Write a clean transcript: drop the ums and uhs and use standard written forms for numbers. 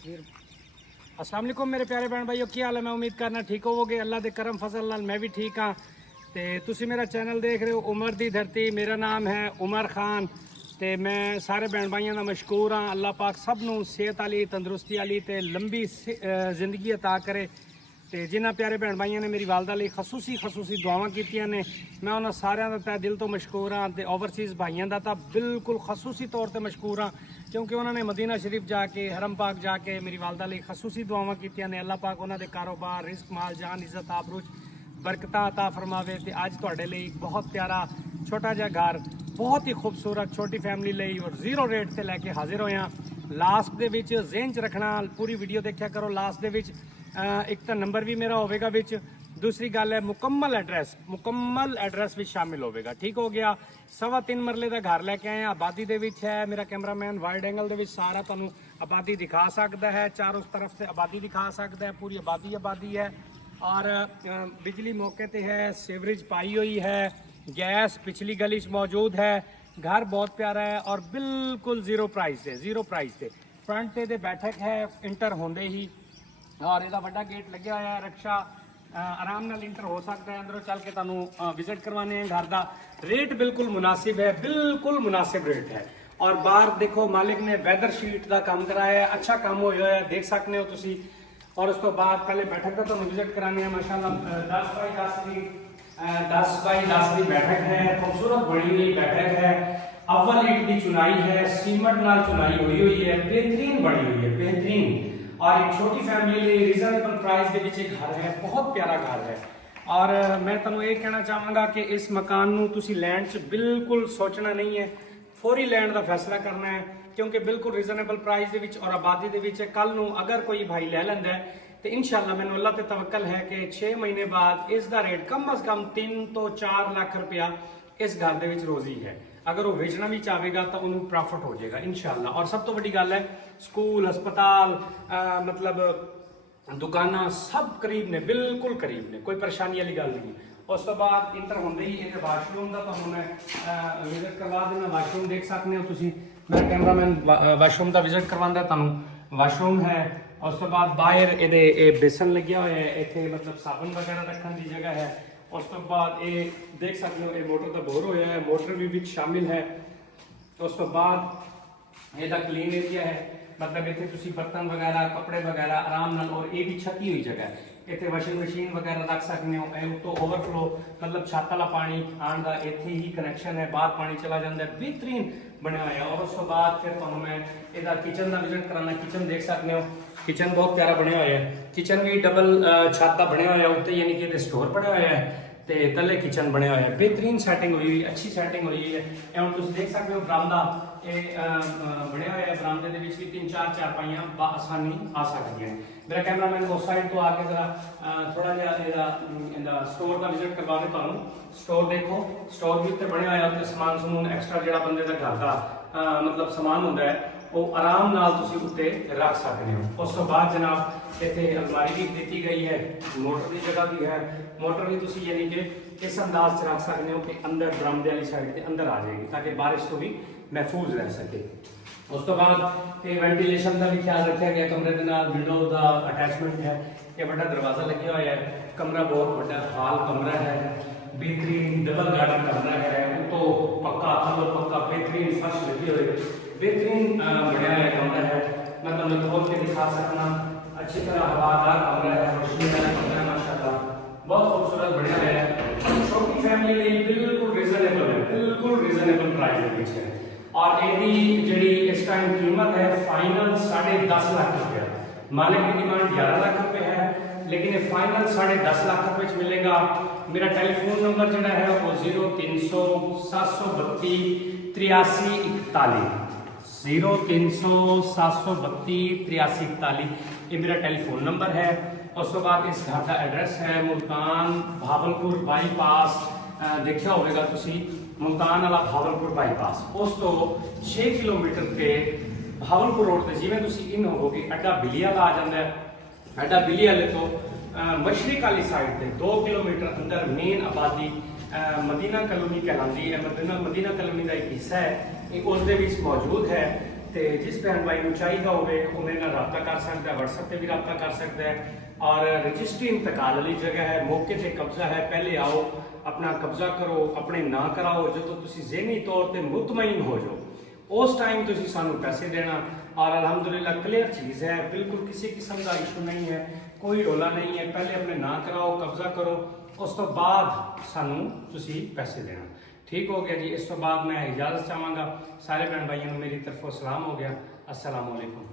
अस्सलाम वालेकुम मेरे प्यारे भैन भाइयों, की हाल है। मैं उम्मीद करना ठीक होवोगे। अल्लाह दे करम फजल नाल मैं भी ठीक हाँ। तो तुसी मेरा चैनल देख रहे हो उमर दी धरती। मेरा नाम है उमर खान ते मैं सारे भैन भाइयों का मशकूर हाँ। अल्लाह पाक सब नूं सेहत वाली तंदुरुस्ती वाली ते लंबी जिंदगी अता करे। तो जिन्होंने प्यारे भैन भाइयों ने मेरी वालदा लई खसूसी दुआवां कीतियां ने, मैं उन्होंने सारिਆਂ ਦਾ तह दिल तो मशकूर हाँ। तो ओवरसीज़ भाइयों का तो बिल्कुल खसूसी तौर पर मशकूर हाँ, क्योंकि उन्होंने मदीना शरीफ जाके हरम पाक जाके मेरी वालदा लई खसूसी दुआवां कीतियां ने। अल्लाह पाक उन्होंने कारोबार रिस्क माल जान इज्जत आबरूज बरकतां अता फरमावे। तो अज तुहाडे लई बहुत प्यारा छोटा जिहा घर बहुत ही खूबसूरत छोटी फैमिली लई और जीरो रेट से लैके हाजिर होए हाँ। लास्ट दे विच ज़हन च रखना, पूरी वीडियो देखा करो। लास्ट दे विच एक तो नंबर भी मेरा होगा विच, दूसरी गल है मुकम्मल एड्रैस भी शामिल होगा। ठीक हो गया। 3.25 मरले का घर लैके आए आबादी दे विच है। मेरा कैमरामैन वाइड एंगल दे विच सारा तुहानू आबादी दिखा सकता है, चारों तरफ से आबादी दिखा सकता है। पूरी आबादी है और बिजली मौके पे है, सीवरेज पाई हुई है, गैस पिछली गली मौजूद है। घर बहुत प्यारा है और बिल्कुल जीरो प्राइस से फ्रंट ते बैठक है इंटर होंदे ही, और यदा वड्डा गेट लगे हुआ है। रक्षा आराम नाल इंटर हो सकता है। अंदरों चल के तुहानू विजिट करवाने हैं। घर का रेट बिल्कुल मुनासिब है, बिल्कुल मुनासिब रेट है। और बाहर देखो मालिक ने वैदर शीट का काम कराया है, अच्छा काम होया है, देख सकते हो तुसी। और उस तो बाद पहले बैठक का तुहानू विजिट कराने हैं। माशाल्लाह 10 बाई 10 की बैठक है, खूबसूरत बनी हुई बैठक है। अव्वल ईट की चुनाई है, सीमेंट नाल चुनाई हुई है, बेहतरीन बनी हुई है, बेहतरीन। और एक छोटी फैमिली लिए रीजनेबल प्राइस के पीछे घर है, बहुत प्यारा घर है। और मैं तुहानू ये कहना चाहांगा कि इस मकान नू तुसी लैंड च बिल्कुल सोचना नहीं है, फौरी लैंड का फैसला करना है, क्योंकि बिल्कुल रीजनेबल प्राइस दे विच और आबादी दे विच कल नू अगर कोई भाई ले लैंदा है तो इंशाअल्लाह मैनू अल्लाह ते तवक्कल है कि 6 महीने बाद इसका रेट कम अज कम 3 तो 4 लाख रुपया इस घर दे विच रोजी है। अगर वो बेचना भी चाहेगा तो उन्होंने प्रॉफिट हो जाएगा इंशाअल्लाह। और सब तो बड़ी गल है स्कूल हस्पताल मतलब दुकाना सब करीब ने, बिल्कुल करीब ने, कोई परेशानी वाली गल नहीं। उस तो बाद इंटर होंगे ही ये वाशरूम का तो मैं विजिट करवा देना। वाशरूम देख सकते हो तुसी, मेरा कैमरामैन वाशरूम का विजिट करवाता तुहानू। वाशरूम है। उस तो बाद बाहर ये बेसन लग्या हुआ है, इतने मतलब साबन वगैरह रखने की जगह है। उस तो बाद ये देख सकते हो ये मोटर का बोर होया है, मोटर भी विच शामिल है। उस तो बाद ये क्लीन एरिया है, मतलब इतने तुसी बर्तन वगैरह कपड़े वगैरह आराम नाल, और ये भी छती हुई जगह है, इतने वाशिंग मशीन वगैरह रख सकते हो। तो ओवरफ्लो मतलब छत वाला पानी आने का इतने ही कनैक्शन है, बाहर पानी चला जाता है, बेहतरीन बनया हुआ। और उस तो बाद फिर तुहानू मैं इसका किचन का विजिट कराना। किचन देख सकते हो, किचन बहुत प्यारा बनया हुआ है। किचन भी डबल छत का बनया हुआ है, उत्ते यानी कि स्टोर पड़ा हुआ है, तो तले किचन बनया हुआ है, बेहतरीन सैटिंग हुई हुई, अच्छी सैटिंग हुई है। हम तुम देख सकते हो बरामदा ये बनया हुआ है, बरामदे के भी 3-4 चारपाइयां आसानी आ सकती हैं। मेरा कैमरामैन उस साइड तो आके जरा थोड़ा जहा स्टोर का विजिट करवा के तुहानू स्टोर देखो। स्टोर भी उत्ते बनया हुआ, उत्ते समान समून एक्स्ट्रा जो बंदे का घर का मतलब समान होंदा है वो आराम नाल तुसी उत्ते रख सकते हो। उस तो बाद जनाब इतने अलमारी भी दी गई है, मोटर की जगह भी है। मोटर भी तुसी यानी कि इस अंदाज से रख सकते हो कि अंदर बरामदे वाली साइड के अंदर आ जाएगी, ताकि बारिश तो भी महफूज रह सके। उस तो बाद ये वेंटिलेशन का भी ख्याल रखा गया। कमरे के नाल विंडो का अटैचमेंट है, ये बड़ा दरवाजा लगे हुआ है। कमरा बहुत बड़ा हाल कमरा है, बेहतरीन डबल गार्डन कमरा है। तो पक्का अंदर पक्का बेहतरीन फर्श लगी हुई, बेहतरीन बढ़िया है कमरा है। मैं तुम्हें खोल के दिखा सकना, अच्छी तरह हवादार कमरा है, रोशनी वाला कमरा है, माशाल्लाह बहुत खूबसूरत बढ़िया है। छोटी फैमिली लिए बिल्कुल रीजनेबल है, बिल्कुल रीजनेबल प्राइस के पीछे है। और यदि जी इस टाइम कीमत है फाइनल 10.5 लाख रुपया। मालिक की डिमांड 11 लाख रुपये है, लेकिन ये फाइनल 10.5 लाख रुपये मिलेगा। मेरा टेलीफोन नंबर जोड़ा है वो 0300 732 83 41 0300 732 83 41 ये मेरा टेलीफोन नंबर है। उस तो बाद इस घर का एड्रैस है मुल्तान भावलपुर बाईपास, देखा होगा तुसी मुल्तान वाला भावलपुर बाईपास। उस तो 6 किलोमीटर के भावलपुर रोड पर जिमें तुसी इन होवोगे अड्डा बिली वाला आ जाता है। अड्डा बिली वाले तो मशरिक वाली साइड से 2 किलोमीटर अंदर मेन आबादी मदीना कलोनी कहलाती है। मदीना कलोनी का एक हिस्सा है, उस मौजूद है। ਤੇ ਜਿਸ ਭੈਣ ਭਾਈ ਨੂੰ ਚਾਹੀਦਾ ਹੋਵੇ ਉਹ ਮੇਰੇ ਨਾਲ ਰਾਬਤਾ ਕਰ ਸਕਦਾ ਹੈ, WhatsApp ਤੇ ਵੀ ਰਾਬਤਾ ਕਰ ਸਕਦਾ ਹੈ। और रजिस्ट्री इंतकाल वाली जगह है, मौके से कब्जा है, पहले आओ अपना कब्जा करो, अपने ना कराओ, जो तो तुसी ज़हनी तौर पे मुतमईन हो जाओ उस टाइम तुसी सानू पैसे देना। और अल्हम्दुलिल्लाह क्लियर चीज़ है, बिल्कुल किसी किस्म का इशू नहीं है, कोई रौला नहीं है। पहले अपने ना कराओ, कब्जा करो, उस तो बाद सानू तुसी पैसे देना। ठीक हो गया जी। इस तो बाद मैं इजाज़त चाहांगा। सारे भैन भाइयों को मेरी तरफों सलाम हो गया। अस्सलाम वालेकुम।